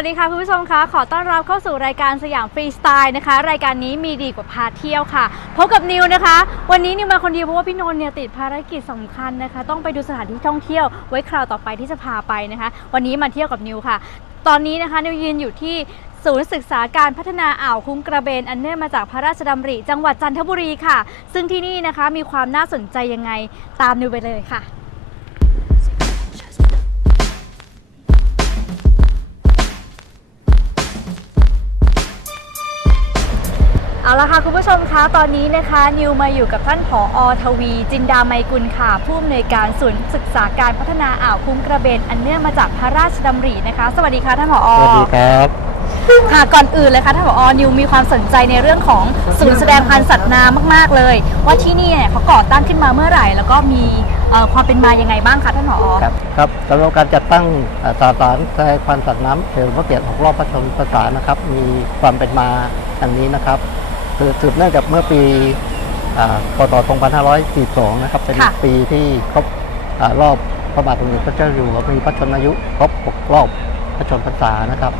สวัสดีค่ะคุณผู้ชมคะขอต้อนรับเข้าสู่รายการสยามฟรีสไตล์นะคะ รายการนี้มีดีกว่าพาเที่ยวค่ะพบกับนิวนะคะ วันนี้นิวมาคนเดียวเพราะว่าพี่นนท์เนี่ยติดภารกิจสำคัญนะคะ ต้องไปดูสถานที่ท่องเที่ยวไว้คราวต่อไปที่จะพาไปนะคะ วันนี้มาเที่ยวกับนิวค่ะ ตอนนี้นะคะนิวยืนอยู่ที่ศูนย์ศึกษาการพัฒนาอ่าวคุ้งกระเบนอันเนื่องมาจากพระราชดำริ จังหวัดจันทบุรีค่ะ ซึ่งที่นี่นะคะมีความน่าสนใจยังไงตามนิวไปเลยค่ะ เอาละค่ะคุณผู้ชมคะตอนนี้นะคะ นิวมาอยู่กับท่านผออทวี จินดาไมกุลค่ะผู้อำนวยการศูนย์ศึกษาการพัฒนาอ่าวคุ้งกระเบนอันเนื่องมาจากพระราชดำรินะคะ สวัสดีค่ะท่านผอสวัสดีครับค่ะก่อนอื่นเลยค่ะท่านผอนิวมีความสนใจในเรื่องของศูนย์แสดงพันธุ์สัตว์น้ำมาก ๆ เลย ว่าที่นี่เนี่ยเขาก่อตั้งขึ้นมาเมื่อไหร่ แล้วก็มีเอ่อความเป็นมายังไงบ้างคะท่านผอครับครับสำหรับการจัดตั้งเอ่อสถานแสดงพันธุ์สัตว์น้ำเฉลิมพระเกียรติ6รอบพระชนมพรรษานะครับมีความเป็นมาดังนี้นะครับคือ สืบเนื่องจากเมื่อปีอ่าพศ2542 นะครับ เป็นค่ะปีที่ครบอ่ารอบพระบาทสมเด็จพระเจ้าอยู่หัวมีพระชนมายุครบ 6 รอบพระชนมพรรษานะครับ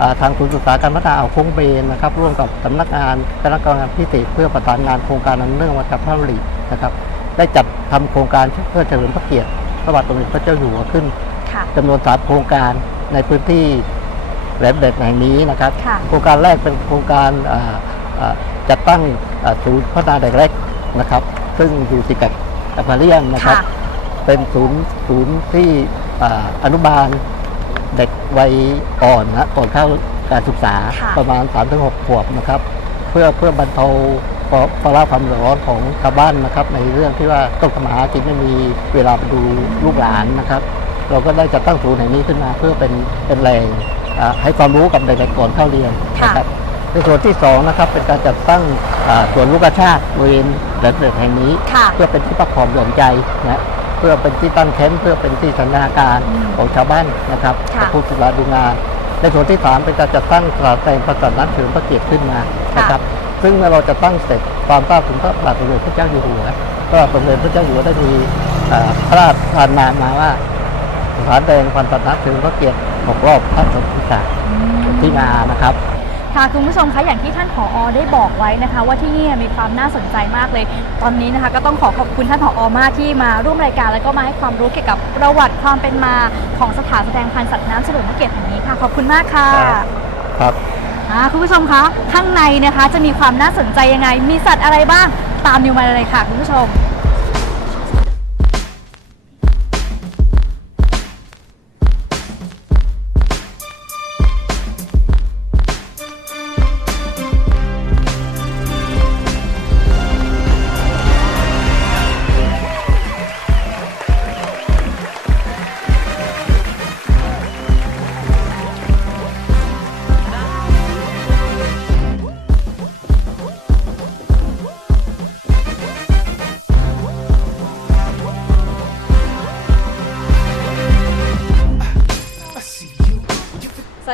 อ่าทางศูนย์ศึกษาการพัฒนาอ่าวโค้งเบนนะครับ ร่วมกับสำนักงานคณะกรรมการพิเศษเพื่อประสานงานโครงการอันเนื่องมาจากพระดำรินะครับ ได้จัดทำโครงการเพื่อเฉลิมพระเกียรติพระบาทสมเด็จพระเจ้าอยู่หัวขึ้นค่ะจำนวนสามโครงการในพื้นที่แหลมเด็ดแห่งนี้นะครับค่ะโครงการแรกเป็นโครงการอ่าอ่า จัดตั้งอ่าศูนย์พัฒนาเด็กเล็กนะครับ ซึ่งอยู่ติดกับกับมาเรียนนะครับค่ะเป็นศูนย์ศูนย์ที่อ่าอนุบาลเด็กวัยอ่อนนะก่อนเข้าการศึกษาค่ะประมาณ 3-6 ขวบนะครับ เพื่อเพื่อบรรเทาภาระความเดือดร้อนของชาวบ้านนะครับ ในเรื่องที่ว่าต้องทำมาหากินไม่มีเวลาไปดูลูกหลานนะครับ เราก็ได้จัดตั้งศูนย์แห่งนี้ขึ้นมาเพื่อเป็นเป็นแหล่งอ่าให้ความรู้กับเด็กๆก่อนเข้าเรียนนะครับ ในส่วนที่สองนะครับเป็นการจัดตั้งอ่าสวนลูกกระชาติบริเวณแหลมเด็ดแห่งนี้ค่ะเพื่อเป็นที่พักผ่อนหย่อนใจนะเพื่อเป็นที่ตั้งแคมป์เพื่อเป็นที่สันทนาการอืมของชาวบ้านนะครับค่ะผู้ศึกษาดูงานในส่วนที่สามเป็นการจัดตั้งสถานแสดงประสาทน้ำเฉลิมพระเกียรติขึ้นมานะครับซึ่งเมื่อเราจะตั้งเสร็จความทราบถึงพระบาทสมเด็จพระเจ้าอยู่หัวพระบาทสมเด็จพระเจ้าอยู่หัวได้มีเอ่อพระราชทานนามมาว่าสถานแสดงพันธุ์สัตว์น้ำเฉลิมพระเกียรติหกรอบพระชนมพรรษาอืมที่มานะครับ ค่ะคุณผู้ชมคะอย่างที่ท่านผอได้บอกไว้นะคะ ว่าที่นี่มีความน่าสนใจมากเลย ตอนนี้นะคะก็ต้องขอขอบคุณท่านผอมากที่มาร่วมรายการ แล้วก็มาให้ความรู้เกี่ยวกับประวัติความเป็นมาของสถานแสดงพันธุ์สัตว์น้ำเฉลิมพระเกียรติแห่งนี้ค่ะขอบคุณมากค่ะครับครับอ่าคุณผู้ชมคะข้างในนะคะจะมีความน่าสนใจยังไง มีสัตว์อะไรบ้างตามนิวมาเลยค่ะคุณผู้ชม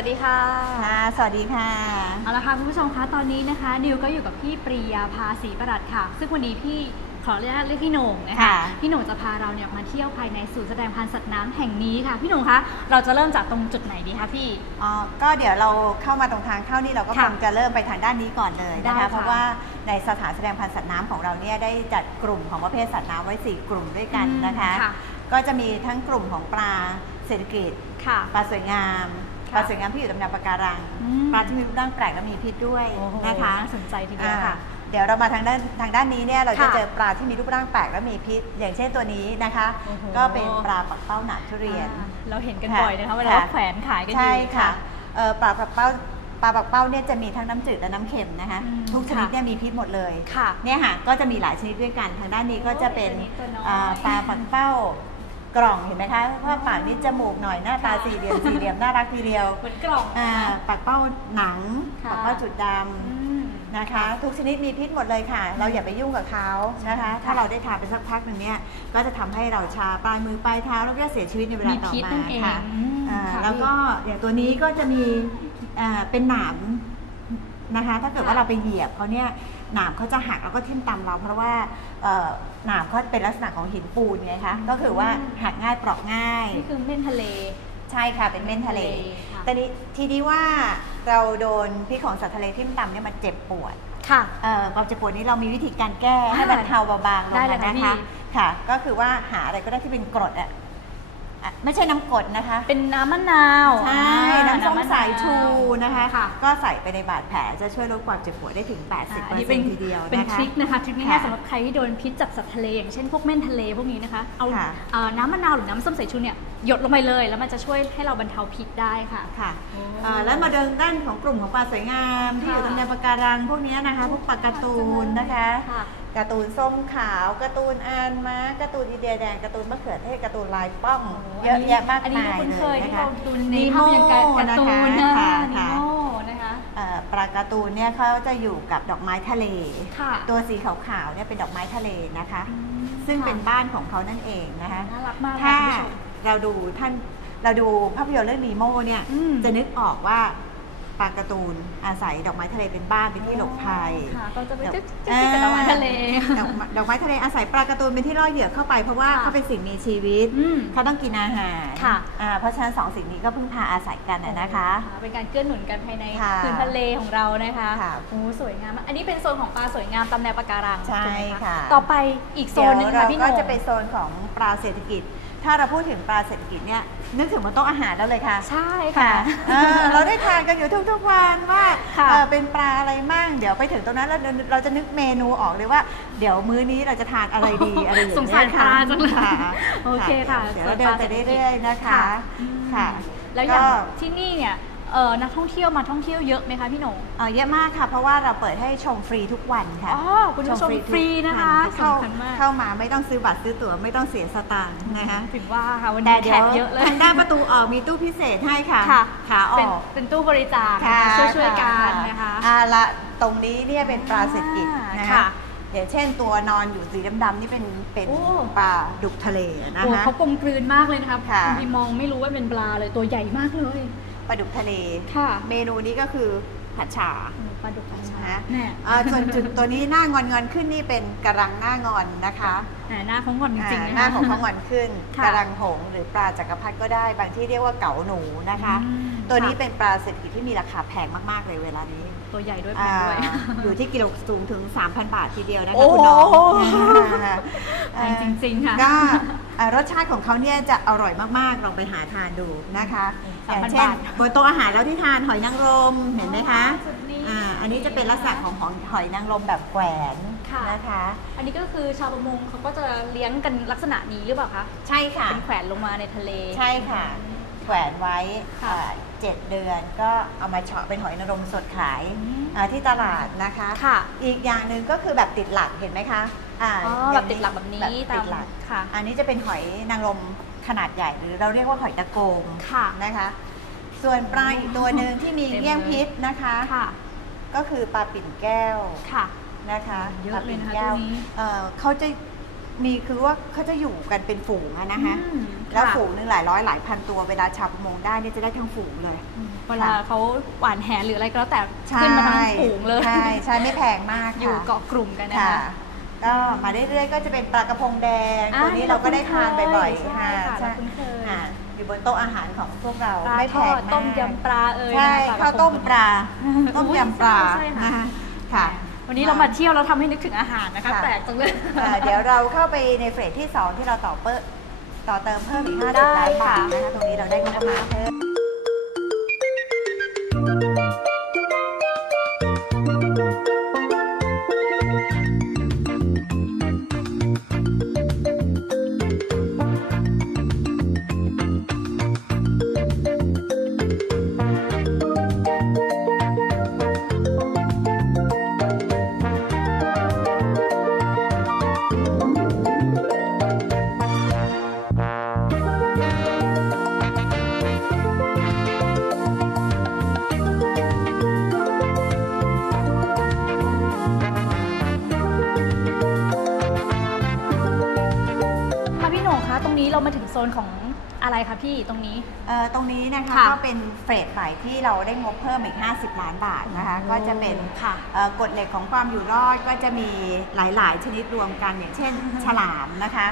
สวัสดีค่ะค่ะ สวัสดีค่ะ เอาละค่ะคุณผู้ชมคะตอนนี้นะคะนิวก็อยู่กับพี่ปรียาภาสีประหลัดค่ะ ซึ่งวันนี้พี่ขอเรียกเรียกพี่โหน่งนะคะ ค่ะ พี่โหน่งจะพาเราเนี่ยมาเที่ยวภายในศูนย์แสดงพันธุ์สัตว์น้ำแห่งนี้ค่ะ พี่โหน่งคะเราจะเริ่มจากตรงจุดไหนดีคะพี่ อ๋อ ก็เดี๋ยวเราเข้ามาตรงทางเข้านี่เราก็ค่ะคงจะเริ่มไปทางด้านนี้ก่อนเลยได้นะคะค่ะเพราะว่าในสถานแสดงพันธุ์สัตว์น้ำของเราเนี่ยได้จัดกลุ่มของประเภทสัตว์น้ำไว้ 4 กลุ่มด้วยกันนะคะค่ะก็จะมีทั้งกลุ่มของปลาเศรษฐกิจ ค่ะ ปลาสวยงามค่ะ ปลาสวยงามที่อยู่ตามแนวปะการังอืม ปลาที่มีรูปร่างแปลกและมีพิษด้วยโอ้โหนะคะน่าสนใจทีเดียวค่ะ อ่าเดี๋ยวเรามาทางด้านทางด้านนี้เนี่ยเราจะค่ะเจอปลาที่มีรูปร่างแปลกและมีพิษ อย่างเช่นตัวนี้นะคะ โอ้โห ก็เป็นปลาปักเป้าหนามทุเรียน อ่าเราเห็นกันค่ะบ่อยนะคะเวลาค่ะ แขวนขายกันอยู่ ใช่ค่ะเอ่อปลาปักเป้าปลาปักเป้าเนี่ยจะมีทั้งน้ำจืดและน้ำเค็มนะคะอืมทุกชนิดค่ะ เนี่ยมีพิษหมดเลยค่ะ เนี่ยค่ะก็จะมีหลายชนิดด้วยกัน ทางด้านนี้ก็จะเป็นโอ้ยตัวนี้ตัวน้อยอ่าปลาปักเป้า กล่องเห็นไหมคะว่าปากนี้จมูกหน่อยหน้าตาค่ะสี่เหลี่ยมสี่เหลี่ยมน่ารักทีเดียวเหมือนกล่องอ่านะคะปักเป้าหนังค่ะปักเป้าจุดดอืมำนะคะ ทุกชนิดมีพิษหมดเลยค่ะ เราอย่าไปยุ่งกับเขานะคะ ถ้าเราได้ทานไปสักพักหนึ่งเนี่ยก็จะทำให้เราชาปลายมือปลายเท้าแล้วก็เสียชีวิตในเวลามีต่อพิษมานั่นเองค่ะอืมอ่าค่ะแล้วก็อย่างตัวนี้ก็จะมีอ่าเป็นหนามนะคะ ถ้าเกิดว่าเราไปเหยียบเขาเนี่ย หนามเขาจะหักแล้วก็ทิ่มตำเรา เพราะว่าเอ่อหนามเขาเป็นลักษณะของหินปูนไงคะก็คือว่าหักง่ายเปราะง่าย นี่คือเม่นทะเล ใช่ค่ะเป็นเม่นทะเล ค่ะแต่นี้ทีนี้ว่าเราโดนพิษของสัตว์ทะเลทิ่มตำเนี่ยมันเจ็บปวด ค่ะ เอ่อความเจ็บปวดนี้เรามีวิธีการแก้อ่าให้บรรเทาเบาบางลงได้เลยค่ะนะพี่คะค่ะ ก็คือว่าหาอะไรก็ได้ที่เป็นกรดอะ อะไม่ใช่น้ำกรดนะคะ เป็นน้ำมะนาวใช่อ่าน้ำส้มมะวสายชูนะคะค่ะ ก็ใส่ไปในบาดแผลจะช่วยลดความเจ็บปวดได้ถึง 80%อันนี้เป็นทีเดียวเป็นนะคะทริคนะคะทริคง่ายค่ะๆสำหรับใครที่โดนพิษจากสัตว์ทะเลอย่างเช่นพวกเม่นทะเลพวกนี้นะคะ เอาค่ะ เอ่อน้ำมะนาวหรือน้ำส้มสายชูเนี่ยหยดลงไปเลย แล้วมันจะช่วยให้เราบรรเทาพิษได้ค่ะ ค่ะโอ้อ่าแล้วมาเดินด้านของกลุ่มของปลาสวยงามที่อยู่ค่ะตามแนวปะการังพวกนี้นะคะ พวกปลาการ์ตูนนะคะ ค่ะ การ์ตูนส้มขาวการ์ตูนอานม้าการ์ตูนอีเดียแดงการ์ตูนมะเขือเทศการ์ตูนลายป้องเยอะแยะมากอันนี้มายเราคุ้นเลเคยยที่นะคะเราดูในภาพยนตร์การ์ตูนนินะโม่คะค่ะนิค่ะโม่นะคะเอ่อปลาการ์ตูนเนี่ยเขาจะอยู่กับดอกไม้ทะเลค่ะตัวสีขาวๆเนี่ยเป็นดอกไม้ทะเลนะคะอืมซึ่งค่ะเป็นบ้านของเขานั่นเองนะคะน่ารักมากถ้าค่ะคุณผู้ชมเราดูท่านเราดูภาพยนตร์เรื่องนีโม่เนี่ยอืมจะนึกออกว่า ปลาการ์ตูนอาศัยดอกไม้ทะเลเป็นบ้านเป็นที่หลบภัยค่ะก็จะไปดอกจิ๊กจิ๊กจิ๊กกับดอกไม้ทะเลดอกไม้ดอกไม้ทะเลอาศัยปลาการ์ตูนเป็นที่ล่อเหยื่อเข้าไปเพราะว่าค่ะเขาเป็นสิ่งมีชีวิตอืมเขาต้องกินอาหารค่ะอ่าเพราะฉะนั้นสองสิ่งนี้ก็พึ่งพาอาศัยกันนะนะคะ เป็นการเกื้อหนุนกันภายในค่ะพื้นทะเลของเรานะคะค่ะโอ้สวยงามมากอันนี้เป็นโซนของปลาสวยงามตามแนวปะการังใช่ถูกไหมค่ะ ต่อไปอีกโซนหนึงเดี๋ยวค่ะเราพี่โหก็น่งจะเป็นโซนของปลาเศรษฐกิจ ถ้าเราพูดถึงปลาเศรษฐกิจเนี่ยนึกถึงบนโต๊ะอาหารแล้วเลยค่ะ ใช่ค่ะเออเราได้ทานกันอยู่ทุกๆวันว่าค่ะเออเป็นปลาอะไรมั่งเดี๋ยวไปถึงตรงนั้นแล้วเราจะนึกเมนูออกเลยว่า เดี๋ยวมื้อนี้เราจะทานอะไรดีอะไรอย่างเงี้ยสงสารปลาจังเลยค่ะโอเคค่ะเดี๋ยวเราเดินไปเรื่อยๆนะคะอืมค่ะ แล้วอย่างก็ที่นี่เนี่ย เอ่อนักท่องเที่ยวมาท่องเที่ยวเยอะไหมคะพี่โหน่งเอ่อเยอะมากค่ะเพราะว่าเราเปิดให้ชมฟรีทุกวันค่ะอ๋อคุณผู้ชมทุกฟรีนะคะวัเข้าสำคัญมากเข้ามาไม่ต้องซื้อบัตรซื้อตั๋วไม่ต้องเสียสตางค์นะคะถึงว่าค่ะวันแต่นี้เดี๋แขยวกเยอะเลยทางด้านประตูออกมีตู้พิเศษให้ค่ะค่ะขาอเป็นอกเป็นตู้บริจาคค่ะช่วยช่วยๆกันค่ะนะคะอ่าละตรงนี้เนี่ยเป็นปลาเศรษฐกิจอ่านะค่ะ คะอย่างเช่นตัวนอนอยู่สีดำๆนี่เป็นเป็นโอ้ ปลาดุกทะเลนะโอ้คะ เขากลมกลืนมากเลยนะคะค่ะ บางทีมองไม่รู้ว่าเป็นปลาเลยตัวใหญ่มากเลย ปลาดุกทะเล ค่ะเมนูนี้ก็คือผัดฉาปลาดุกผัดชานะแน่อ่าส่วนจุดตัวนี้หน้างอนงอนๆขึ้นนี่เป็นกระรังหน้างอนนะคะแหมหน้าเขางอนจริงๆอ่านะคะหน้าของเขางอนขึ้นค่ะกระรังหงส์หรือปลาจักรพรรดิก็ได้ บางที่เรียกว่าเก๋าหนูนะคะอืมตัวนี้ค่ะเป็นปลาเศรษฐกิจที่มีราคาแพงมากๆเลยเวลานี้ ตัวใหญ่ด้วยแพงด้วยอ่าอยู่ที่กิโลสูงถึง 3,000 บาททีเดียวนะโอ้คะโหคุณน้องแพงจริงๆค่ะก็อ่ารสชาติของเขาเนี่ยจะอร่อยมากๆลองไปหาทานดูนะคะสามพันอย่างเช่นบาทบนโต๊ะอาหารแล้วที่ทานหอยนางรมเห็นไหมคะจุดนี้อ่าอันนี้จะเป็นลักษณะของหอยหอยนางรมแบบแขวนค่ะนะคะ อันนี้ก็คือชาวประมงเขาก็จะเลี้ยงกันลักษณะนี้หรือเปล่าคะ ใช่ค่ะ เป็นแขวนลงมาในทะเล ใช่ค่ะ แขวนไว้ค่ะอ่าเจ็ดเดือนก็เอามาเฉาะเป็นหอยนางรมสดขายอืมอ่าที่ตลาดนะคะค่ะอีกอย่างหนึ่งก็คือแบบติดหลักเห็นไหมคะอ่าอ๋ออแบย่าบงติดหลักแบบนี้แบบตาติมดหลักค่ะ อันนี้จะเป็นหอยนางรมขนาดใหญ่หรือเราเรียกว่าหอยตะโกงค่ะนะคะ ส่วนปลาอีกตัวหนึ่งที่มีเต็มเลยเงี้ยงพิษนะคะค่ะ ก็คือปลาปิ่นแก้วค่ะนะคะเยอะเลยนะคะปาปิ่แก้วตัวนี้เอ่อเขาจะ มีคือว่าเขาจะอยู่กันเป็นฝูงอะนะคะอืมแล้วค่ะฝูงหนึงหลายร้อยหลายพันตัวเวลาชาวประมงได้เนี่ยจะได้ทั้งฝูงเลย เวลาเขาหวานแหหรืออะไรก็แล้วแต่ใช่ขึ้นมาทั้งฝูงเลย ใช่ใช่ไม่แพงมากค่ะ อยู่เกาะกลุ่มกันนะค่ะ คะ ก็มาเรื่อยๆ ก็จะเป็นปลากระพงแดงอ่าตัวนี้เราก็ได้ทานบ่อยๆใช่ค่ะค่ะเราคุ้นเคยอ่าอยู่บนโต๊ะอาหารของพวกเราปลาไม่ทแพองดมากต้มยำปลาเอ่ยใช่นะคะข้าวต้มปลาอืมต้มยำปลาใช่ค่ะ นะคะค่ะ วันนี้เรามาเที่ยวเราทำให้นึกถึงอาหารนะคะค่ะ แปลกจังเลย อ่าเดี๋ยวเราเข้าไปในเฟสที่ 2 ที่เราต่อเปิต่อเติมเพิ่มอีก50ได้ล้านบาทค่ะ นะคะตรงนี้เราได้งบประมาณเพิ่ม รงนี้เรามาถึงโซนของอะไรคะพี่ตรงนี้ เอ่อตรงนี้นะคะค่ะก็เป็นเฟสใหม่ที่เราได้งบเพิ่มอีก 50 ล้านบาทนะคะโอ้ก็จะเป็นค่ะเอ่อกฎเหล็กของความอยู่รอดก็จะมีหลาย ๆ ชนิดรวมกันอย่างเช่น ฉลามนะคะ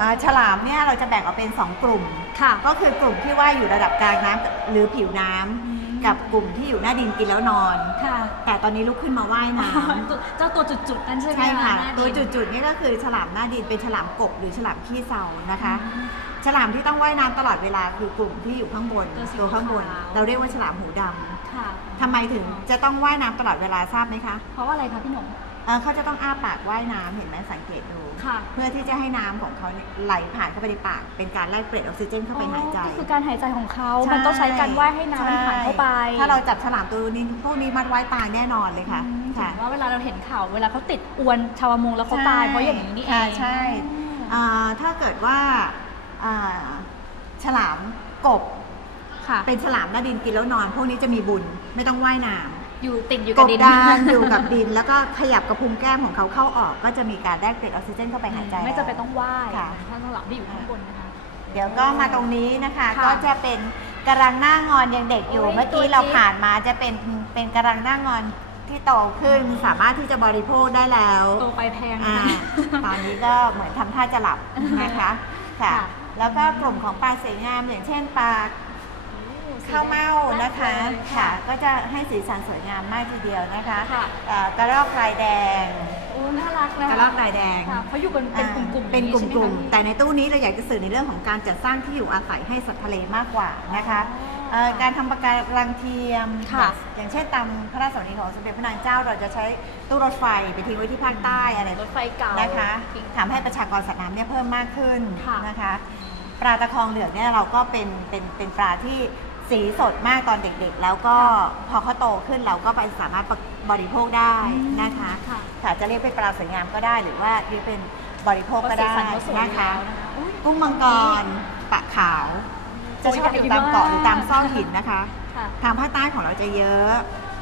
อ่าฉลามเนี่ยเราจะแบ่งออกเป็น 2 กลุ่ม ค่ะ ก็คือกลุ่มที่ว่ายอยู่ระดับกลางน้ำกับหรือผิวน้ำอืม กับกลุ่มที่อยู่หน้าดินกินแล้วนอน ค่ะแต่ตอนนี้ลุกขึ้นมาว่ายน้ำเจ้าตัวจุดๆนั่นใช่ไหมใช่ค่ะหน้าตัวดิน จุดๆนี่ก็คือฉลามหน้าดินเป็นฉลามกบหรือฉลามขี้เศร้านะคะ ฉลามที่ต้องว่ายน้ำตลอดเวลาคือกลุ่มที่อยู่ข้างบนตัวสีตัวข้างบน ขาว เราเรียกว่าฉลามหูดำค่ะทำไมถึงจะต้องว่ายน้ำตลอดเวลาทราบไหมคะ เพราะว่าอะไรคะพี่หนง เอ่อเขาจะต้องอ้าปากว่ายน้ำเห็นไหมสังเกตดู ค่ะ เพื่อที่จะให้น้ำของเขาเนี่ยไหลผ่านเข้าไปในปาก เป็นการแลกเปลี่ยนออกซิเจนเข้าไปหายใจ ก็คือการหายใจของเขามันต้องใช้การว่ายให้น้ำมันผ่านเข้าไปใช่ถ้าเราจับฉลามตัวนี้พวกนี้มันว่ายตายแน่นอนเลยค่ะอืมค่ะ ถึงว่าเวลาเราเห็นข่าวเวลาเขาติดอวนชาวประมงแล้วเขาตายเพราะอย่างนี้นี่เอค่ะงใช่อืมอ่าถ้าเกิดว่าอ่าฉลามกบ ค่ะ เป็นฉลามหน้าดินกินแล้วนอน พวกนี้จะมีบุญไม่ต้องว่ายน้ อยู่ติดอยู่ำกับดินดานอยู่กับดิน แล้วก็ขยับกระพุ้งแก้มของเขาเข้าออก ก็จะมีการแลกเปลี่ยนออกซิเจนเข้าไปหายใจ ไม่จำเป็นต้องว่ายค่ะถ้าสลับที่อยู่ข้างบนนะคะ เดี๋ยวก็มาตรงนี้นะคะ ค่ะก็จะเป็นกระรังหน้างอนยังเด็กอยู่ โอ้ยเมื่อตักี้วเราจิ๊บผ่านมาจะเป็นเป็นกระรังหน้างอนที่โตขึ้นสามารถที่จะบริโภคได้แล้วโตไปแพงอ่านะคะตอนนี้ก็เหมือนทำท่าจะหลับนะคะค่ะ ค่ะ แล้วก็กลุ่มของปลาสวยงามอย่างเช่นปลา ข้าวเม่านะคะค่ะก็จะให้สีสันสวยงามมากทีเดียวนะคะค่ะ เอ่อกระรอกลายแดง โอ้น่ารักนะกระรอกลายแดง ค่ะเขาอยู่กันเป็นกลุ่มๆเป็นอย่างกลุ่มใช่ไหๆคะแต่ในตู้นี้เราอยากจะสื่อในเรื่องของการจัดสร้างที่อยู่อาศัยให้สัตว์ทะเลมากกว่านะคะเอ่อการทำปะการังเทียม ค่ะ อย่างเช่นตามพระราชสวัสดีของสมเด็จพระนางเจ้า เราจะใช้ตู้รถไฟไปทิ้งไว้ที่ภาคใต้อะไรรถไฟเก่านะคะทิ้ง ทำให้ประชากรสัตว์น้ำเนี่ยเพิ่มมากขึ้นค่ะ นะคะ ปลาตะคองเหลืองเนี่ยเราก็เป็นเป็นเป็นปลาที่ สีสดมากตอนเด็กๆ แล้วก็พอเขาโตขึ้นเราก็ไปสามารถบริโภคได้นะคะค่ะค่ะจะเรียกเป็นปลาสวยงามก็ได้ หรือว่าเรียกเป็นบริโภคก็ได้เพราะสีสันเขาสวยนะคะอยู่แล้วนะคะอุ๊ยกุ้งมังกรปะขาวจะชอบอยู่ตามเกาะหรือตามซอกหินนะคะค่ะทางภาคใต้ของเราจะเยอะ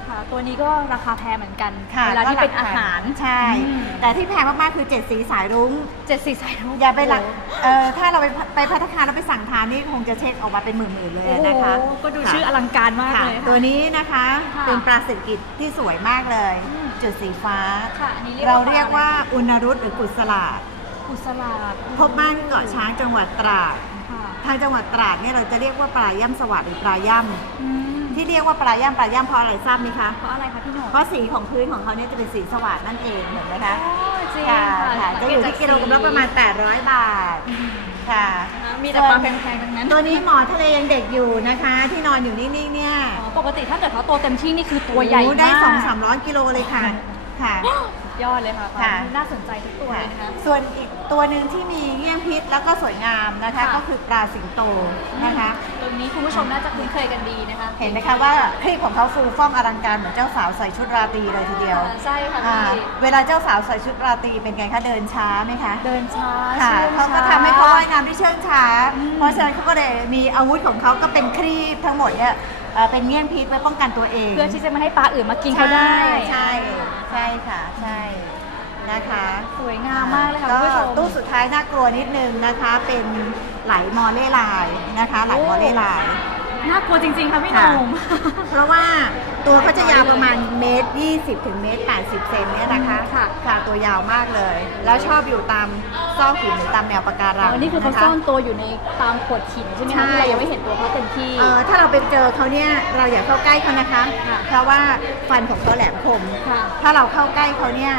ค่ะ ตัวนี้ก็ราคาแพงเหมือนกันค่ะเวลาที่ก็เป็นอาหาร ใช่ อืม แต่ที่แพงมากๆคือเจ็ดสีสายรุ้ง เจ็ดสี่สายรุ้ง อย่าไปหลักเอ่อถ้าเราไปไปพัฒนาแล้วไปสั่งทานนี่คงจะเช็คออกมาเป็นหมื่นๆเลยโอ้โหนะคะก็ดูค่ะชื่ออลังการมากค่ะเลยค่ะ ตัวนี้นะคะค่ะเป็นปลาเศรษฐกิจที่สวยมากเลย อืม จุดสีฟ้า ค่ะอันนี้เรียกเราว่าเรียกว่าอุณรุตหรือกุศลาดกุศลาดพบมากที่เกาะช้างจังหวัดตราด ค่ะทางจังหวัดตราดเนี่ยเราจะเรียกว่าปลาย่ำสวัสดหรือปลาย่อืมำ ที่เรียกว่าปลาย่ำปลาย่ำเพราะอะไรทราบไหมคะ เพราะอะไรคะพี่หนงเพราะสีของพื้นของเขาเนี่ยจะเป็นสีสวัสดนั่นเองเห็นไหมคะโอ้จริงค่ะค่ะค่ะจะอยู่ที่กิโลกรัมละประมาณ 800 บาทอืมค่ะมีแต่ปลาแพงๆทั้งนั้น ตัวนี้หมอทะเลยังเด็กอยู่นะคะ ที่นอนอยู่นิ่งๆเนี่ยอ๋อปกติถ้าเกิดเขาโตเต็มที่นี่คือตัวใหญ่โอ้มากได้สองสามร้อยกิโลเลยค่ะค่ะ ยอดเลยค่ะค่ะ น่าสนใจทุกตัวเลยนะคะ ส่วนอีกตัวหนึ่งที่มีเงี้ยงพิษแล้วก็สวยงามนะคะ ค่ะ ก็คือปลาสิงโตนะคะ ตัวนี้คุณผู้ชมน่าจะคุ้นเคยกันดีนะคะเห็นไหมคะว่าคลิปของเขาฟูฟ่องอลังการเหมือนเจ้าสาวใส่ชุดราตรีเลยทีเดียวอ่าใช่ค่ะอ่าพี่เวลาเจ้าสาวใส่ชุดราตรีเป็นไงคะเดินช้าไหมคะ เดินช้าค่ะชื่นเขาก็ช้ ทำให้เขาว่ายน้ำได้เชื่องช้า อืมเพราะฉะนั้นเขาก็เลยมีอาวุธของเขาก็เป็นครีบทั้งหมดเนี่ย เอ่อเป็นเงี้ยงพิษไว้ป้องกันตัวเองเพื่อที่จะไม่ให้ปลาอื่นมากินเขาได้ใช่ใช่ค่ะใช่นะคะสวยงามมากเลยค่ะก็คุณผู้ชมตู้สุดท้ายน่ากลัวนิดนึงนะคะ เป็นไหลมอเล่ลายนะคะ ไหลมอเล่ลาย น่ากลัวจริงๆค่ะพี่หค่ะ นุ่ม เพราะว่าตัวเขาจะยาวประมาณเมตร 20 ถึงเมตร 80 เซนเนี่ยนะคะค่ะ ค่ะตัวยาวมากเลย แล้วชอบอยู่ตามซอกหินหรือตามแนวปะการังอันนี้คือเขาะะ ซ่อนตัวอยู่ในตามโขดหินใช่ไหมใช่ คะที่เรายังไม่เห็นตัวเขาเต็มที่ เอ่อถ้าเราไปเจอเขาเนี่ยเราอย่าเข้าใกล้เขานะคะ ค่ะเพราะว่าฟันของเขาแหลมคม ค่ะ ถ้าเราเข้าใกล้เขาเนี่ย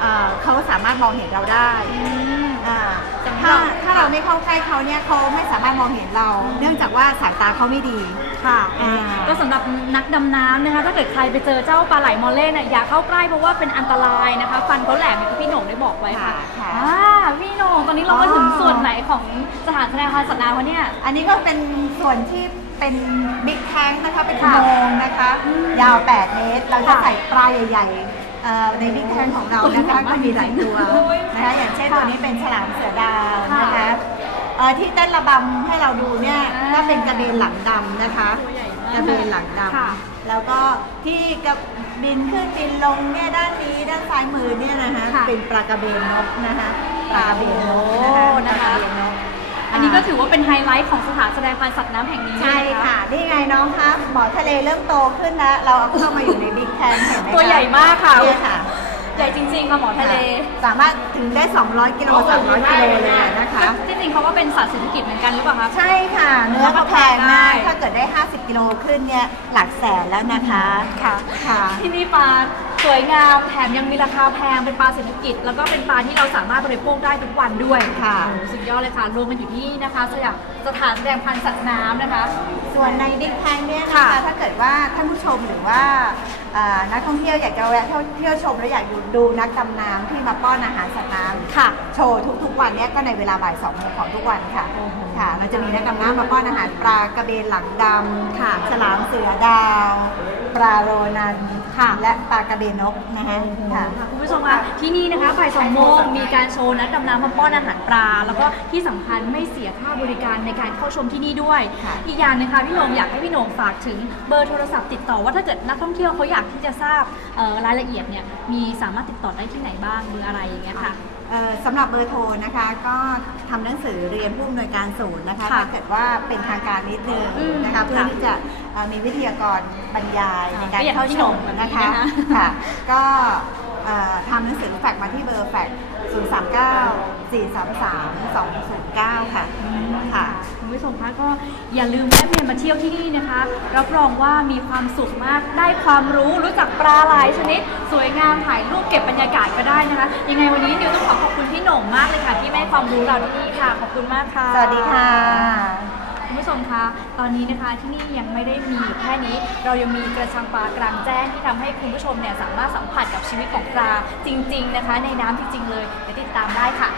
เอ่อเขาสามารถมองเห็นเราได้อืม อ่าสำหรับ ถ้าถ้าเราไม่เข้าใกล้เขาเนี่ยเขาไม่สามารถมองเห็นเรา เนื่องจากว่าสายตาเขาไม่ดี ค่ะ อ่า ก็สำหรับนักดำน้ำนะคะ ถ้าเกิดใครไปเจอเจ้าปลาไหลมอลเล่เนี่ยอย่าเข้าใกล้เพราะว่าเป็นอันตรายนะคะ ฟันเขาแหลมอย่างที่พี่หน่งได้บอกไว้ค่ะค่ะ อ่าพี่หน่งตอนนี้เรามาถึงส่วนไหนของสถานแสดงพันธุ์สัตว์น้ำวะเนี่ย อันนี้ก็เป็นส่วนที่เป็นบิ๊กแทงนะคะเป็นอุค่ะโมงค์นะคะ ยาว 8 เมตร เราจะค่ะ ใส่ปลาใหญ่ๆ เอ่อในบิ๊กแทงของเรานะคะก็มีหลายตัวนะคะอย่างเช่นตัวนี้เป็นฉลามเสือดาวนะคะเอ่อที่เต้นระบำให้เราดูเนี่ยอ่าก็เป็นกระเบนหลังดำนะคะตัวใหญ่มากกระเบนหลังดค่ะำแล้วก็ที่กระบินขึ้นบินลงเนี่ยด้านนี้ด้านซ้ายมือเนี่ยนะคะค่ะเป็นปลากระเบนนกนะคะปลาเบนนกนะคะโอ้นะคะ ปลากระเบนนก อันนี้ก็ถือว่าเป็นไฮไลท์ของสถานแสดงพันธุ์สัตว์น้ำแห่งนี้ใช่นค่ะ นี่ไงน้องคะหมอทะเลเริ่มโตขึ้นแล้ว เราเอาเข้ามาอยู่ในบิ๊กแทนเห็นไหมคะตัวใหญ่มากค่ะ เนี่ยค่ะ ใหญ่จริงๆค่ะหมอทะเลสามารถถึงได้ 200 กิโล300กิโลเลยนะคะที่จริงเขาก็เป็นสัตว์เศรษฐกิจเหมือนกันหรือเปล่าคะ ใช่ค่ะ เนื้อเขาแพงมากได้ถ้าเกิดได้ 50 กิโลขึ้นเนี่ยหลักแสนแล้วนะคะ ค่ะ ค่ะ ที่นี่ปลา สวยงามแถมยังมีราคาแพงเป็นปลาเศรษฐกิจ แล้วก็เป็นปลาที่เราสามารถบริโภคได้ทุกวันด้วยค่ะโอ้โหสุดยอดเลยค่ะรวมกันอยู่ที่นะคะสยามสถานแสดงพันธุ์สัตว์น้ำนะคะ ส่วนในบิ๊กแพงเนี่ยนะค่ะคะถ้าเกิดว่าท่านผู้ชมหรือว่าอ่านักท่องเที่ยวอยากจะแวะเที่ยวชมแล้วอยากดูดูนักดำน้ำที่มาป้อนอาหารสัตว์น้ำค่ะ โชว์ทุกๆวันเนี่ยก็ในเวลาบ่ายสองโมงของทุกวันค่ะค่ะ เราจะมีนักดำน้ำมาป้อนอาหารปลากระเบนหลังดำค่ะฉลามเสือดาว ปลาโรนัน ค่ะ และปลากระเบนนกนะคะค่ะ ค่ะคุณผู้ชมคะที่นี่นะคะบ่ายสองโมงมีการโชว์นักดำน้ำมาป้อนอาหารปลา แล้วก็ที่สำคัญไม่เสียค่าบริการในการเข้าชมที่นี่ด้วย ค่ะ อีกอย่างหนึงค่ะพี่โหนงอยากให้พี่โหนงฝากถึงเบอร์โทรศัพท์ติดต่อว่าถ้าเกิดนักท่องเที่ยวเขาอยากที่จะทราบเอ่อรายละเอียดเนี่ยมีสามารถติดต่อได้ที่ไหนบ้างหรืออะไรอย่างเงี้ยค่ะ เอ่อสำหรับเบอร์โทรนะคะก็ทำหนังสือเรียนผู้อำนวยการศูนย์นะคะค่ะถ้าเกิดว่าเป็นทางการนิดนึงอืมนะคะเพื่อค่ะที่จะเอ่อ มีวิทยากรบรรยายในการก็อย่างเข้าที่ชหนุ่มมแบบนี้นะคะนะคะค่ะก็เอ่อทำหนังสือแฟกซ์มาที่เบอร์แฟกซ์0 3 9 4 3 3 2 0 9 ค่ะ ค่ะ คุณผู้ชมคะก็อย่าลืมแวะเวียนมาเที่ยวที่นี่นะคะ รับรองว่ามีความสุขมาก ได้ความรู้ รู้จักปลาหลายชนิด สวยงาม ถ่ายรูปเก็บบรรยากาศก็ได้นะคะ ยังไงวันนี้นิวต้องขอขอบคุณพี่โหน่งมากเลยค่ะ ที่ให้ความรู้เราที่นี่ค่ะ ขอบคุณมากค่ะ สวัสดีค่ะ คุณผู้ชมคะตอนนี้นะคะที่นี่ยังไม่ได้มีแค่นี้ เรายังมีกระชังปลากลางแจ้งที่ทำให้คุณผู้ชมเนี่ยสามารถสัมผัสกับชีวิตของปลาจริง ๆ นะคะ ในน้ำจริงๆเลยเดี๋ยวติดตามได้ค่ะ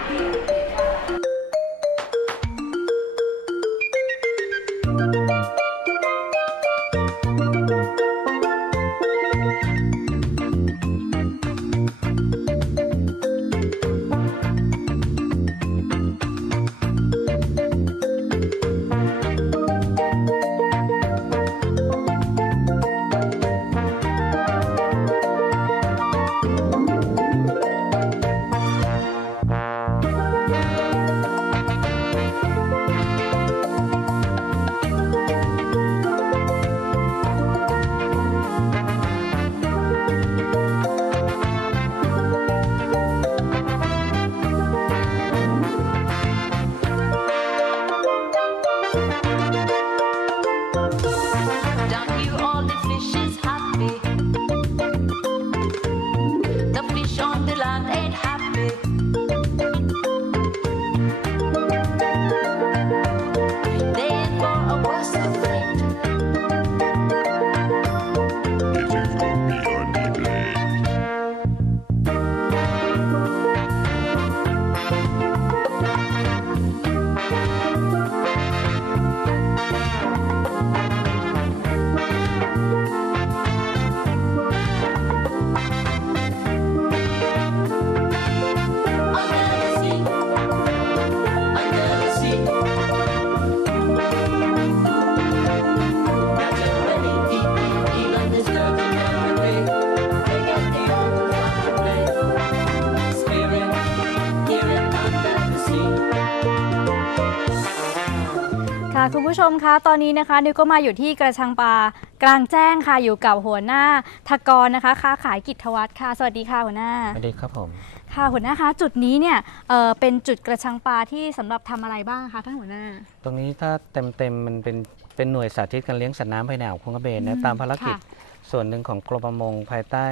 ผู้ชมคะ ตอนนี้นะคะนิวก็มาอยู่ที่กระชังปลากลางแจ้งค่ะ อยู่กับหัวหน้าทกรนะคะค้าขายกิจวัตรค่ะ สวัสดีค่ะหัวหน้า สวัสดีครับผม ค่ะหัวหน้าคะจุดนี้เนี่ยเอ่อเป็นจุดกระชังปลาที่สำหรับทำอะไรบ้างคะท่านหัวหน้า ตรงนี้ถ้าเต็มเต็มๆมันเป็นเป็นหน่วยสาธิตการเลี้ยงสัตว์น้ำภายในอ่าวคงกระเบนอืนะมตามภารกิจ ค่ะ ส่วนหนึ่งของกรมประมงภายใต้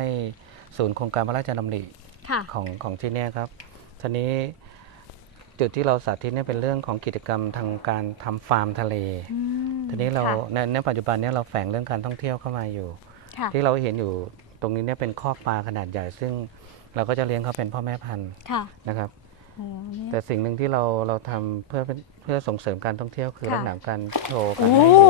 ศูนย์โครงการพระราชดำริค่ะ ของของที่เนี่ยครับทีนี้ จุดที่เราสาธิตเนี่ยเป็นเรื่องของกิจกรรมทางการทำฟาร์มทะเลอืมทีนี้เราค่ะในในปัจจุบันเนี่ยเราแฝงเรื่องการท่องเที่ยวเข้ามาอยู่ค่ะที่เราเห็นอยู่ตรงนี้เนี่ยเป็นคอกปลาขนาดใหญ่ ซึ่งเราก็จะเลี้ยงเขาเป็นพ่อแม่พันธุ์ค่ะนะครับโอ้เนี่ยแต่สิ่งหนึ่งที่เราเราทำเพื่อเป็นเพื่อส่งเสริมการท่องเที่ยวคือค่ะลักษณะการโชว์กาโอ้รให้ดู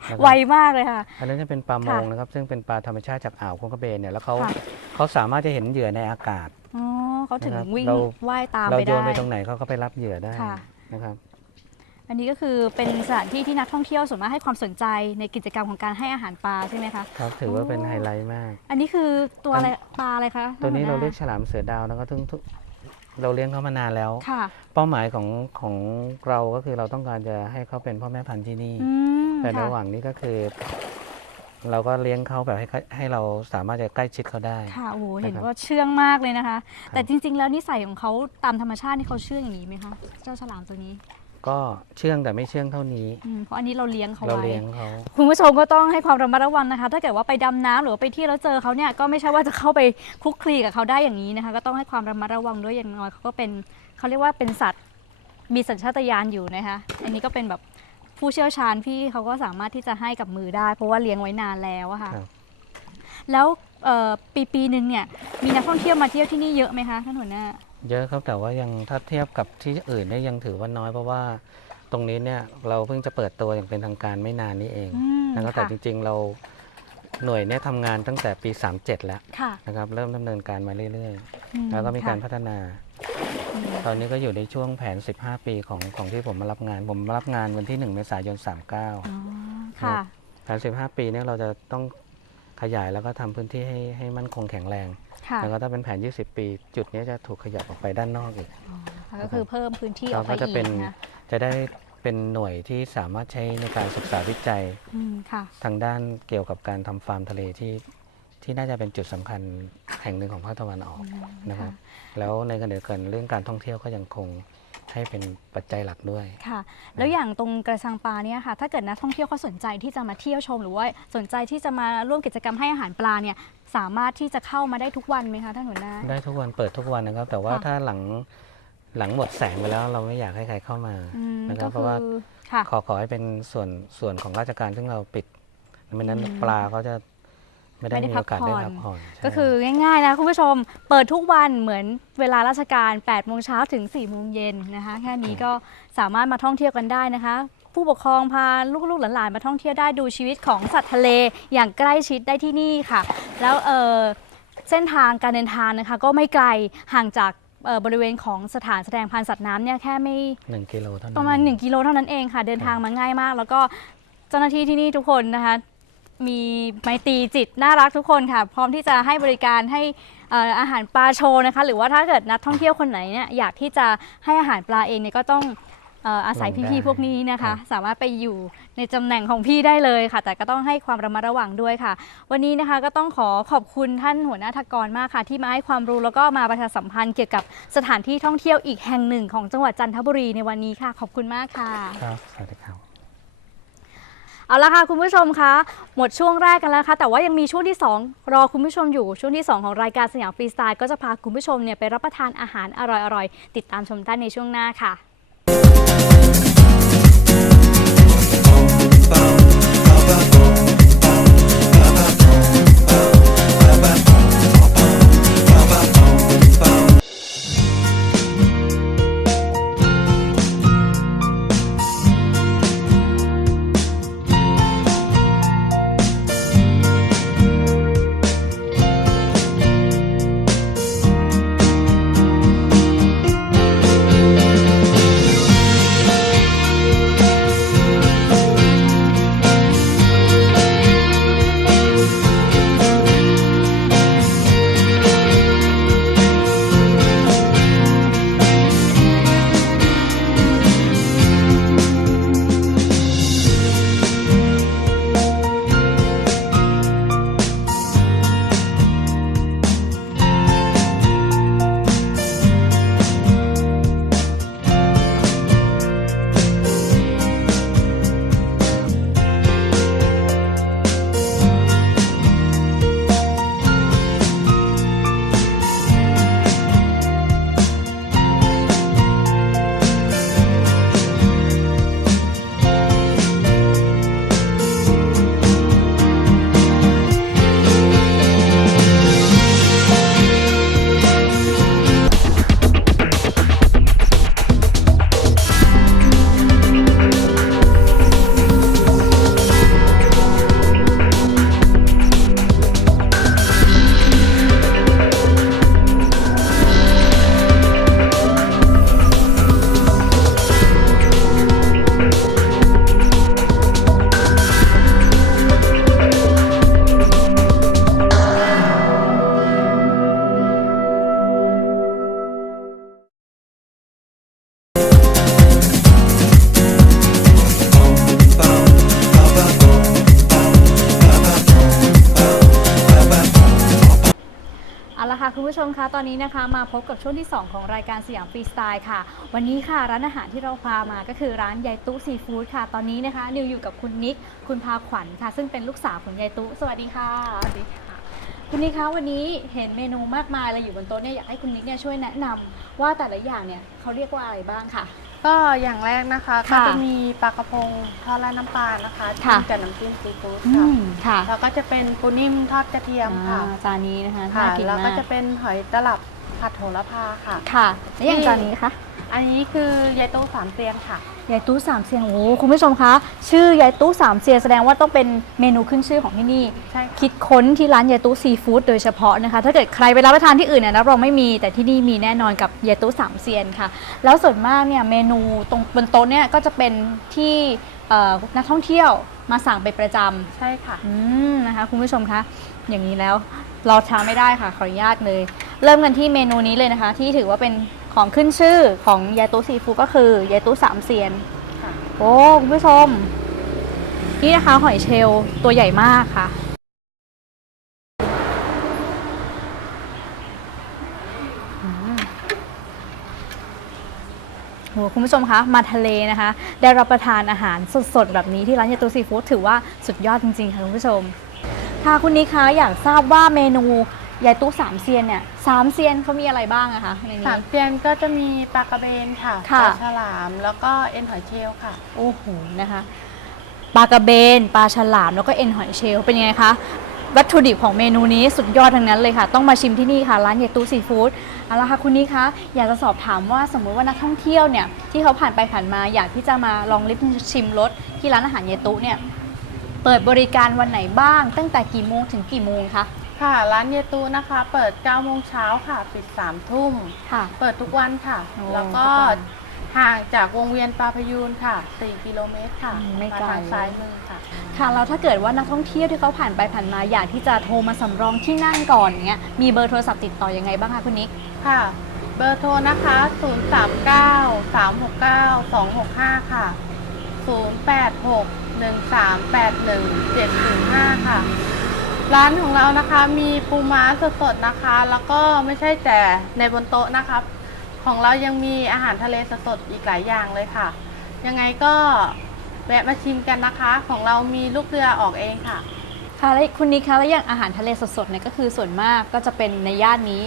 นะครับไวมากเลยค่ะ อันนั้นจะเป็นปลามงค่ะนะครับ ซึ่งเป็นปลาธรรมชาติจากอ่าวคงกระเบนเนี่ยแล้วเขาค่ะเขาสามารถจะเห็นเหยื่อในอากาศ อ๋อเขาถึงนะครับวิ่งเรา ว่ายตามเราไปโยได้ นไปตรงไหนเขาก็ไปรับเหยื่อได้ค่ะ นะครับ อันนี้ก็คือเป็นสถานที่ที่นักท่องเที่ยวส่วนมากให้ความสนใจในกิจกรรมของการให้อาหารปลาใช่ไหมคะ ครับถือว่าเป็นโอ้ไฮไลท์มาก อันนี้คือตัวอะไรปลาอะไรคะตัวนี้ท่เราหัวหเรียกฉลามเสือดาวนะครับซึ่งทุกเราเลี้ยงเขามานานแล้ว ค่ะเป้าหมายของของเราก็คือเราต้องการจะให้เขาเป็นพ่อแม่พันธุ์ที่นี่ อืมแต่ในค่ะระหว่างนี้ก็คือ เราก็เลี้ยงเขาแบบให้เขาให้เราสามารถจะใกล้ชิดเขาได้ค่ะโอ้โหนะครับเห็นว่าเชื่องมากเลยนะคะ แต่จริง ๆ แล้วนิสัยของเขาตามธรรมชาตินี่เขาเชื่องอย่างนี้ไหมคะเจ้าฉลามตัวนี้ ก็เชื่องแต่ไม่เชื่องเท่านี้อืมเพราะอันนี้เราเลี้ยงเขาเราไว้เลี้ยงเขาคุณผู้ชมก็ต้องให้ความระมัดระวังนะคะ ถ้าเกิดว่าไปดำน้ำหรือว่าไปเที่ยวแล้วเจอเขาเนี่ยก็ไม่ใช่ว่าจะเข้าไปคลุกคลีกับเขาได้อย่างนี้นะคะ ก็ต้องให้ความระมัดระวังด้วยอย่างน้อยเขาก็เป็นเขาเรียกว่าเป็นสัตว์มีสัญชาตญาณอยู่นะคะ อันนี้ก็เป็นแบบ ผู้เชี่ยวชาญพี่เขาก็สามารถที่จะให้กับมือได้ เพราะว่าเลี้ยงไว้นานแล้วอะค่ะ ครับ แล้วเอ่อปีปีหนึ่งเนี่ยมีนักท่องเที่ยวมาเที่ยวที่นี่เยอะไหมคะท่านหัวหน้า เยอะครับแต่ว่ายังถ้าเทียบกับที่อื่นเนี่ยยังถือว่าน้อยเพราะว่าตรงนี้เนี่ยเราเพิ่งจะเปิดตัวอย่างเป็นทางการไม่นานนี้เองอืมนะครับแต่ค่ะ จริงๆเราหน่วยเนี่ยทำงานตั้งแต่ปี 37 แล้วค่ะนะครับเริ่มดำเนินการมาเรื่อยอืๆ แล้วก็มีการค่ะพัฒนา อืมตอนนี้ก็อยู่ในช่วงแผน 15 ปีของของที่ผมมารับงาน ผมมารับงานวันที่ 1 เมษายนอ๋อ39ค่ะแผน 15 ปีเนี่ยเราจะต้องขยายแล้วก็ทำพื้นที่ให้ให้มั่นคงแข็งแรงค่ะแล้วก็ถ้าเป็นแผน 20 ปี จุดนี้จะถูกขยับออกไปด้านนอกอีกอ๋อค่ะก็คือเพิ่มพื้นที่อเราอกไปก็จะอีเป็นกนะจะได้เป็นหน่วยที่สามารถใช้ในการศึกษาวิจัยอืมค่ะทางด้านเกี่ยวกับการทำฟาร์มทะเลที่ ที่น่าจะเป็นจุดสำคัญแห่งหนึ่งของภาคตะวันออกนะครับ แล้วในขณะเดียวกันเรื่องการท่องเที่ยวก็ยังคงให้เป็นปัจจัยหลักด้วยค่ะ แล้วอย่างตรงกระชังปลาเนี่ยค่ะ ถ้าเกิดนักท่องเที่ยวเขาสนใจที่จะมาเที่ยวชม หรือว่าสนใจที่จะมาร่วมกิจกรรมให้อาหารปลาเนี่ยสามารถที่จะเข้ามาได้ทุกวันไหมคะท่านหัวหน้าได้ทุกวันเปิดทุกวันนะครับ แต่ว่าค่ะถ้าหลังหลังหมดแสงไปแล้วเราไม่อยากให้ใครเข้ามาอืมนะครัก็บเพคืราะว่าอค่ะขอขอให้เป็นส่วนส่วนของราชการซึ่งเราปิดไม่นั้นอืมปลาเขาจะ ไม่ได้ไม่ได้มีพัโอกกาสได้ผ่อนพักผ่อนใช่ก็คือง่ายๆนะคุณผู้ชมเปิดทุกวันเหมือนเวลาราชการ8โมงเช้าถึง4โมงเย็นนะคะแค่นี้ก็สามารถมาท่องเที่ยวกันได้นะคะ ผู้ปกครองพาลูกๆหลานๆมาท่องเที่ยวได้ดูชีวิตของสัตว์ทะเลอย่างใกล้ชิดได้ที่นี่ค่ะ แล้วเอ่อเส้นทางการเดินทางนะคะก็ไม่ไกลห่างจากเอ่อบริเวณของสถานแสดงพันธุ์สัตว์น้ำเนี่ยแค่ไม่หนึ่งกิโลเท่านั้นประมาณ 1 กิโลเท่านั้นเองค่ะ เดินทางมาง่ายมาก แล้วก็เจ้าหน้าที่ที่นี่ทุกคนนะคะ มีไมตรีจิตน่ารักทุกคนค่ะ พร้อมที่จะให้บริการให้เอ่ออาหารปลาโชว์นะคะ หรือว่าถ้าเกิดนักท่องเที่ยวคนไหนเนี่ยอยากที่จะให้อาหารปลาเองเนี่ยก็ต้องเอ่ออาศัยพี่ๆพวกนี้นะคะสามารถไปอยู่ในตำแหน่งของพี่ได้เลยค่ะ แต่ก็ต้องให้ความระมัดระวังด้วยค่ะ วันนี้นะคะก็ต้องขอขอบคุณท่านหัวหน้าทกรมากค่ะ ที่มาให้ความรู้แล้วก็มาประชาสัมพันธ์เกี่ยวกับสถานที่ท่องเที่ยวอีกแห่งหนึ่งของจังหวัดจันทบุรีในวันนี้ค่ะ ขอบคุณมากค่ะ ครับสวัสดีครับ เอาละค่ะคุณผู้ชมคะหมดช่วงแรกกันแล้วค่ะแต่ว่ายังมีช่วงที่ 2 รอคุณผู้ชมอยู่ช่วงที่ 2 ของรายการสยามฟรีสไตล์ก็จะพาคุณผู้ชมเนี่ยไปรับประทานอาหารอร่อยๆติดตามชมได้ในช่วงหน้าค่ะ มาพบกับช่วงที่ 2 ของรายการสยามฟรีสไตล์ค่ะ วันนี้ค่ะร้านอาหารที่เราพามาก็คือร้านยายตู้ซีฟู้ดค่ะ ตอนนี้นะคะ นิวอยู่กับคุณนิก คุณพาขวัญค่ะ ซึ่งเป็นลูกสาวของยายตู้สวัสดีค่ะสวัสดีค่ะ คุณนิกคะวันนี้เห็นเมนูมากมายเลยอยู่บนโต๊ะเนี่ยอยากให้คุณนิกเนี่ยช่วยแนะนำว่าแต่ละอย่างเนี่ยเขาเรียกว่าอะไรบ้างค่ะ ก็อย่างแรกนะคะ ก็ค่ะจะมีปลากระพงทอดราดน้ำปลานะคะค่ะ จิ้มกับน้ำจิ้มซีฟู้ดอืค่ะมค่ะแล้วก็จะเป็นปูนิ่มทอดกระเทียมค่ะ อ่าจานนี้นะคะค่ะน่ากินแล้วก็มาก จะเป็นหอยตลับ ผัดโหระพาค่ะ ค่ะ แล้วอย่างจานนี้คะอันนี้คือยายโต้สามเซียนค่ะ ยายตู้สามเซียนโอ้โหคุณผู้ชมคะ ชื่อยายตู้สามเซียนแสดงว่าต้องเป็นเมนูขึ้นชื่อของที่นี่ ใช่ค่ะคิดค้นที่ร้านยายตู้ซีฟู้ดโดยเฉพาะนะคะ ถ้าเกิดใครไปรับประทานที่อื่นเนี่ยรับรองไม่มีแต่ที่นี่มีแน่นอนกับยายตู้สามเซียนค่ะ แล้วส่วนมากเนี่ยเมนูตรงบนโต๊ะเนี่ยก็จะเป็นที่เอ่อนักท่องเที่ยวมาสั่งเป็นประจำ ใช่ค่ะ อืมนะคะคุณผู้ชมคะอย่างนี้แล้วเราช้าไม่ได้ค่ะขออนุญาตเลย เริ่มกันที่เมนูนี้เลยนะคะ ที่ถือว่าเป็นของขึ้นชื่อของยายตู้ซีฟู้ดก็คือยายตู้สามเซียนค่ะโอ้คุณผู้ชม นี่นะคะหอยเชลล์ตัวใหญ่มากค่ะอืมโหคุณผู้ชมคะมาทะเลนะคะ ได้รับประทานอาหารสดๆ แบบนี้ที่ร้านยาตูซีฟู้ดถือว่าสุดยอดจริงๆ ค่ะคุณผู้ชม ค่ะคุณนิกคะอยากทราบว่าเมนู ยายตู้สามเซียนเนี่ยสามเซียนเขามีอะไรบ้างอะคะในนี้ สามเซียนก็จะมีปลากระเบนค่ะค่ะปลาฉลามแล้วก็เอ็นหอยเชลล์ค่ะ โอ้โหนะคะปลากระเบนปลาฉลามแล้วก็เอ็นหอยเชลล์เป็นยังไงคะวัตถุดิบของเมนูนี้สุดยอดทั้งนั้นเลยค่ะ ต้องมาชิมที่นี่ค่ะ ร้านเยตูซีฟู้ดเอาละค่ะคุณนี่คะอยากจะสอบถามว่าสมมุติว่านักท่องเที่ยวเนี่ยที่เขาผ่านไปผ่านมาอยากที่จะมาลองลิฟชิมรสที่ร้านอาหารเยตุเนี่ยเปิดบริการวันไหนบ้าง ตั้งแต่กี่โมงถึงกี่โมงคะ ค่ะ ร้านเยตูนะคะ เปิด9โมงเช้าค่ะ ปิด3ทุ่ม ค่ะ เปิดทุกวันค่ะ โอ้แล้วก็ทุกวันห่างจากวงเวียนปลาพยูนค่ะ 4 กิโลเมตรค่ะอืมไม่ไกลทางซ้ายมือค่ะ ค่ะแล้วถ้าเกิดว่านักท่องเที่ยวที่เขาผ่านไปผ่านมาอยากที่จะโทรมาสำรองที่นั่งก่อนอย่างเงี้ยมีเบอร์โทรศัพท์ติดต่อยังไงบ้างคะคุณนิกค่ะ เบอร์โทรนะคะ 039 369 265 ค่ะ 086 1381 705 ค่ะ ร้านของเรานะคะมีปูม้าสดๆนะคะ แล้วก็ไม่ใช่แต่ในบนโต๊ะนะครับ ของเรายังมีอาหารทะเลสดๆอีกหลายอย่างเลยค่ะ ยังไงก็แวะมาชิมกันนะคะ ของเรามีลูกเรือออกเองค่ะ ค่ะและคุณนิกคะและอย่างอาหารทะเลสดๆเนี่ยก็คือส่วนมากก็จะเป็นในย่านนี้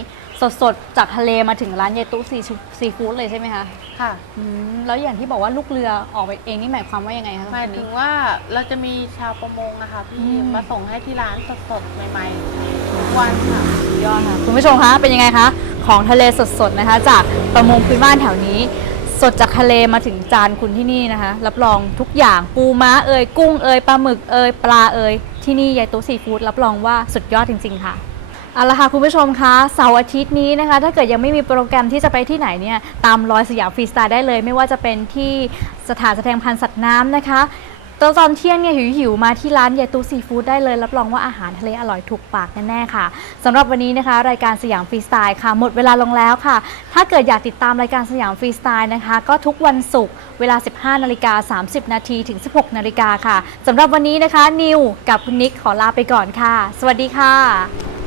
สดๆ จากทะเลมาถึงร้านยายตู้ซีซีฟู้ดเลยใช่ไหมคะค่ะอืมแล้วอย่างที่บอกว่าลูกเรือออกไปเองนี่หมายความว่ายังไงคะหมายคุณถึนิงกว่าเราจะมีชาวประมงนะคะที่อืมมาส่งให้ที่ร้านสดๆใหม่ๆทุกวันค่ะยอดค่ะคุณผู้ชมคะเป็นยังไงคะของทะเลสดๆนะคะ จากประมงพื้นบ้านแถวนี้ สดจากทะเลมาถึงจานคุณที่นี่นะคะ รับรองทุกอย่างปูม้าเอ่ยกุ้งเอ่ยปลาหมึกเอ่ยปลาเอ่ยที่นี่ยายตู้ซีฟู้ดรับรองว่าสุดยอดจริง ๆ ค่ะ เอาละค่ะคุณผู้ชมคะเสาร์อาทิตย์นี้นะคะ ถ้าเกิดยังไม่มีโปรแกรมที่จะไปที่ไหนเนี่ยตามรอยสยามฟรีสไตล์ได้เลย ไม่ว่าจะเป็นที่สถานแสดงพันธุ์สัตว์น้ำนะคะตอนตอนเที่ยงเนี่ยหิวๆมาที่ร้านยายตูซีฟู้ดได้เลย รับรองว่าอาหารทะเลอร่อยถูกปากแน่ๆค่ะสำหรับวันนี้นะคะ รายการสยามฟรีสไตล์ค่ะหมดเวลาลงแล้วค่ะ ถ้าเกิดอยากติดตามรายการสยามฟรีสไตล์นะคะ ก็ทุกวันศุกร์เวลา 15 นาฬิกา 30 นาทีถึง 16 นาฬิกาค่ะสำหรับวันนี้นะคะนิวกับคุณนิกขอลาไปก่อนค่ะ สวัสดีค่ะ